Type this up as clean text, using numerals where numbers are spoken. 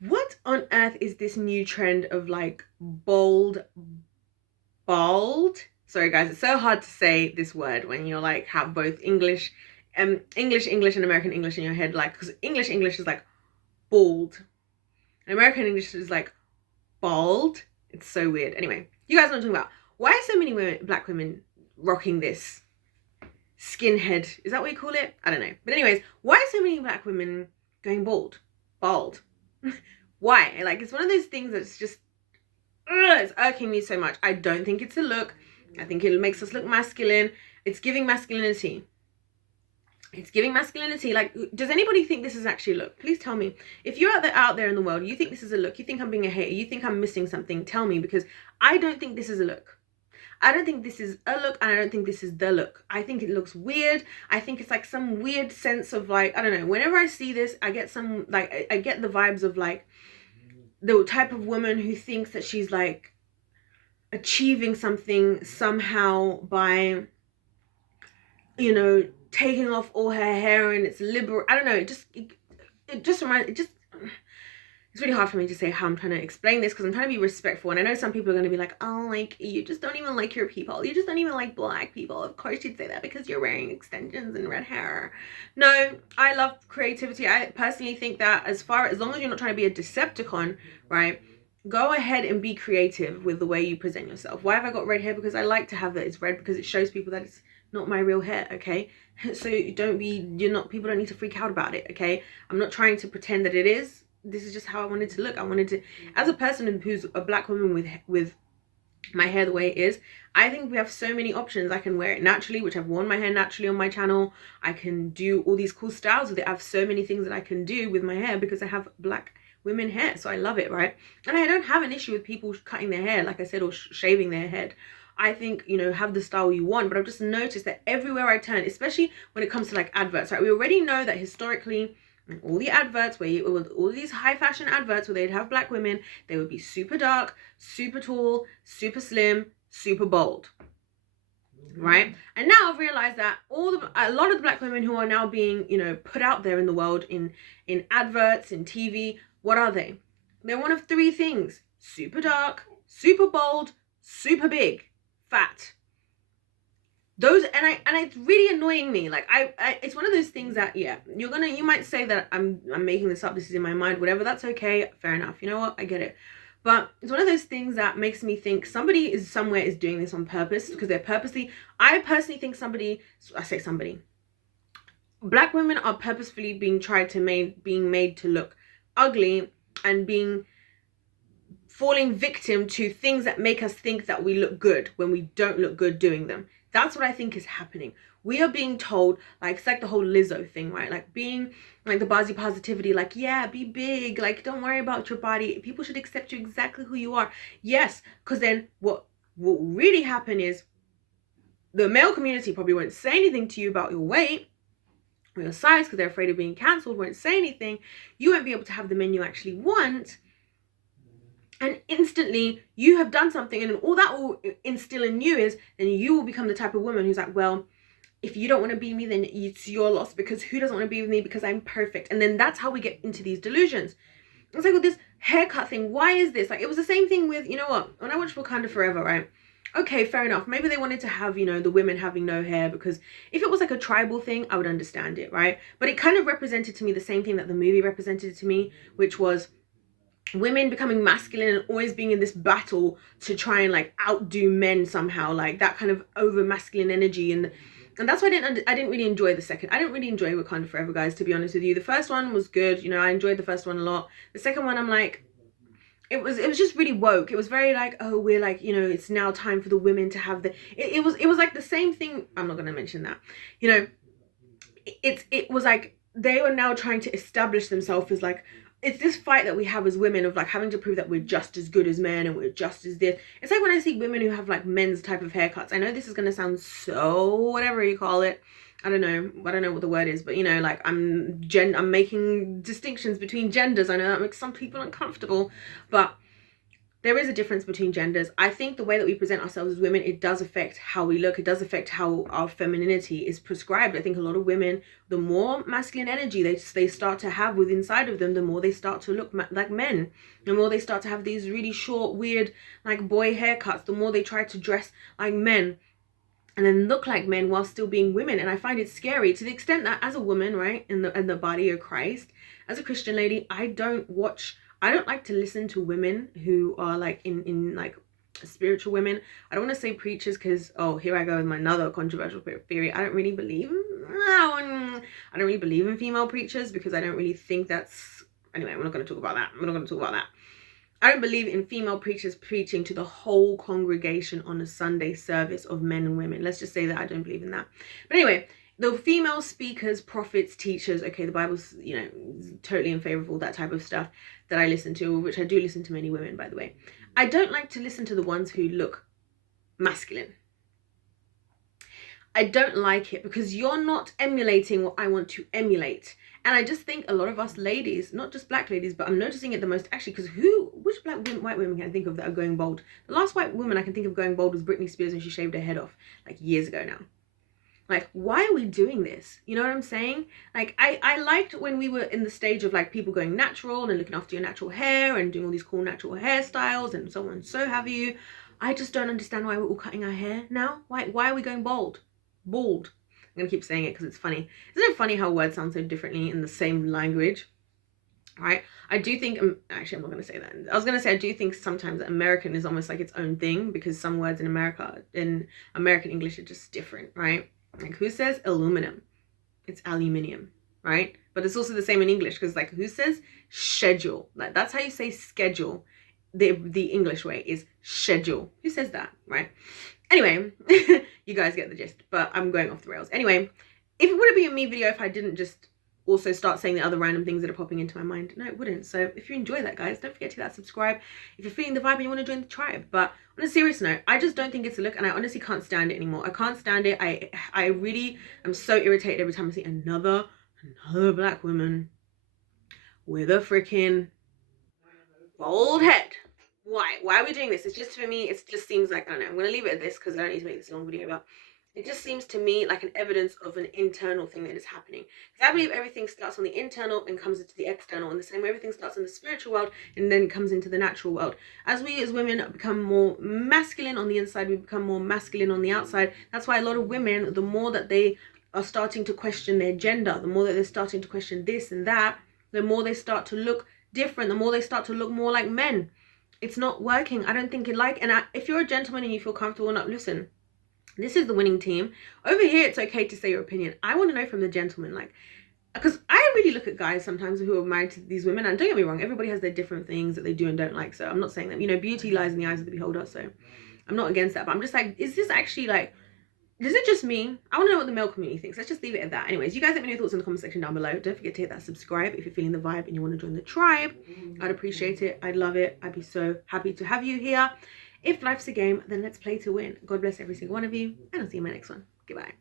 What on earth is this new trend of like bold, bald? Sorry guys, it's so hard to say this word when you're like have both English and American English in your head, like because English is like bald and American English is like bald. It's so weird. Anyway, you guys know what I'm talking about. Why are so many black women rocking this skinhead? Is that what you call it? I don't know. But anyways, why are so many black women going bald? Why? Like, it's one of those things that's just it's irking me so much. I don't think it's a look. I think it makes us look masculine. It's giving masculinity. It's giving masculinity. Like, does anybody think this is actually a look? Please tell me. If you're out there in the world, you think this is a look, you think I'm being a hater, you think I'm missing something, tell me, because I don't think this is a look. I don't think this is a look, and I don't think this is the look. I think it looks weird. I think it's like some weird sense of like, I don't know, whenever I see this, I get some, like, I get the vibes of like the type of woman who thinks that she's like achieving something somehow by, you know, taking off all her hair, and it's liberal. I don't know, it's really hard for me to say how I'm trying to explain this because I'm trying to be respectful, and I know some people are going to be like, oh, like, you just don't even like your people, you just don't even like black people. Of course you'd say that because you're wearing extensions and red hair. No, I love creativity. I personally think that as long as you're not trying to be a Decepticon, right, go ahead and be creative with the way you present yourself. Why have I got red hair? Because I like to have that. It's red because it shows people that it's not my real hair, okay? So people don't need to freak out about it, okay? I'm not trying to pretend that it is. This is just how I wanted to look. I wanted to, as a person who's a black woman with my hair the way it is, I think we have so many options. I can wear it naturally, which I've worn my hair naturally on my channel. I can do all these cool styles with it. I have so many things that I can do with my hair because I have black women hair, so I love it, right? And I don't have an issue with people cutting their hair, like I said, or shaving their head. I think, you know, have the style you want, but I've just noticed that everywhere I turn, especially when it comes to like adverts, right? We already know that historically, all the adverts all these high fashion adverts where they'd have black women, they would be super dark, super tall, super slim, super bold, right? And now I've realized that a lot of the black women who are now being, you know, put out there in the world in adverts, in TV, what are they? They're one of three things: super dark, super bold, super big, fat. Those, and it's really annoying me. Like I it's one of those things that, yeah, you might say that I'm making this up, this is in my mind, whatever, that's okay, fair enough, you know what, I get it. But it's one of those things that makes me think somebody is somewhere is doing this on purpose, because they're purposely, I personally think black women are purposefully being made to look ugly, and being falling victim to things that make us think that we look good when we don't look good doing them. That's what I think is happening. We are being told, like, it's like the whole Lizzo thing, right? Like being like the body positivity, like, yeah, be big, like, don't worry about your body. People should accept you exactly who you are. Yes, because then what will really happen is the male community probably won't say anything to you about your weight or your size because they're afraid of being cancelled, won't say anything. You won't be able to have the men you actually want. And instantly you have done something, and all that will instill in you is then you will become the type of woman who's like, well, if you don't want to be me, then it's your loss, because who doesn't want to be with me because I'm perfect? And then that's how we get into these delusions. It's like with this haircut thing, why is this? Like, it was the same thing with, you know what, when I watched Wakanda Forever, right? Okay, fair enough. Maybe they wanted to have, you know, the women having no hair, because if it was like a tribal thing, I would understand it, right? But it kind of represented to me the same thing that the movie represented to me, which was women becoming masculine and always being in this battle to try and like outdo men somehow, like that kind of over masculine energy. And that's why I didn't really enjoy the second. I didn't really enjoy Wakanda Forever, guys, to be honest with you. The first one was good, you know, I enjoyed the first one a lot. The second one, I'm like, it was just really woke. It was very like, oh, we're like, you know, it's now time for the women to have the it was like the same thing. I'm not gonna mention that, you know. It was like they were now trying to establish themselves as like, it's this fight that we have as women of like having to prove that we're just as good as men and we're just as this. It's like when I see women who have like men's type of haircuts. I know this is going to sound so whatever you call it. I don't know what the word is, but you know, like I'm making distinctions between genders. I know that makes some people uncomfortable, but there is a difference between genders. I think the way that we present ourselves as women, it does affect how we look. It does affect how our femininity is prescribed. I think a lot of women, the more masculine energy they start to have within inside of them, the more they start to look like men. The more they start to have these really short, weird, like boy haircuts, the more they try to dress like men and then look like men while still being women. And I find it scary to the extent that as a woman, right, in the body of Christ, as a Christian lady, I don't like to listen to women who are like in like spiritual women. I don't want to say preachers because, oh, here I go with my another controversial theory. I don't really believe in female preachers because I don't really think that's, anyway, we're not going to talk about that. I don't believe in female preachers preaching to the whole congregation on a Sunday service of men and women. Let's just say that I don't believe in that. But anyway, the female speakers, prophets, teachers, okay, the Bible's, totally in favor of all that type of stuff that I listen to, which I do listen to many women, by the way. I don't like to listen to the ones who look masculine. I don't like it because you're not emulating what I want to emulate. And I just think a lot of us ladies, not just black ladies, but I'm noticing it the most actually, because which white women can I think of that are going bald? The last white woman I can think of going bald was Britney Spears, and she shaved her head off like years ago now. Like, why are we doing this? You know what I'm saying? Like, I liked when we were in the stage of like people going natural and looking after your natural hair and doing all these cool natural hairstyles and so on and so have you. I just don't understand why we're all cutting our hair now. Why are we going bald? I'm gonna keep saying it because it's funny. Isn't it funny how words sound so differently in the same language? Right? I do think, actually I'm not gonna say that. I was gonna say I do think sometimes that American is almost like its own thing because some words in American English are just different, right? Like, who says aluminum? It's aluminium, right? But it's also the same in English because, like, who says schedule? Like, that's how you say schedule. The English way is schedule. Who says that, right? Anyway, you guys get the gist, but I'm going off the rails. Anyway, if it wouldn't be a me video if I didn't just also start saying the other random things that are popping into my mind. No, it wouldn't. So if you enjoy that, guys, don't forget to hit that subscribe if you're feeling the vibe and you want to join the tribe. But on a serious note, I just don't think it's a look, and I honestly can't stand it anymore. I can't stand it. I really am so irritated every time I see another black woman with a freaking bald head. Why are we doing this? It's just, for me, it just seems like, I don't know, I'm going to leave it at this because I don't need to make this a long video, but it just seems to me like an evidence of an internal thing that is happening. Because I believe everything starts on the internal and comes into the external, and the same way everything starts in the spiritual world and then comes into the natural world. As we as women become more masculine on the inside, we become more masculine on the outside. That's why a lot of women, the more that they are starting to question their gender, the more that they're starting to question this and that, the more they start to look different, the more they start to look more like men. It's not working. I don't think if you're a gentleman and you feel comfortable enough, listen, this is the winning team. Over here, it's okay to say your opinion. I want to know from the gentleman, like, because I really look at guys sometimes who are married to these women, and don't get me wrong, everybody has their different things that they do and don't like. So I'm not saying that, beauty lies in the eyes of the beholder. So I'm not against that, but I'm just like, is this actually like, is it just me? I want to know what the male community thinks. Let's just leave it at that. Anyways, you guys let me know your thoughts in the comment section down below. Don't forget to hit that subscribe if you're feeling the vibe and you want to join the tribe. I'd appreciate it. I'd love it. I'd be so happy to have you here. If life's a game, then let's play to win. God bless every single one of you, and I'll see you in my next one. Goodbye.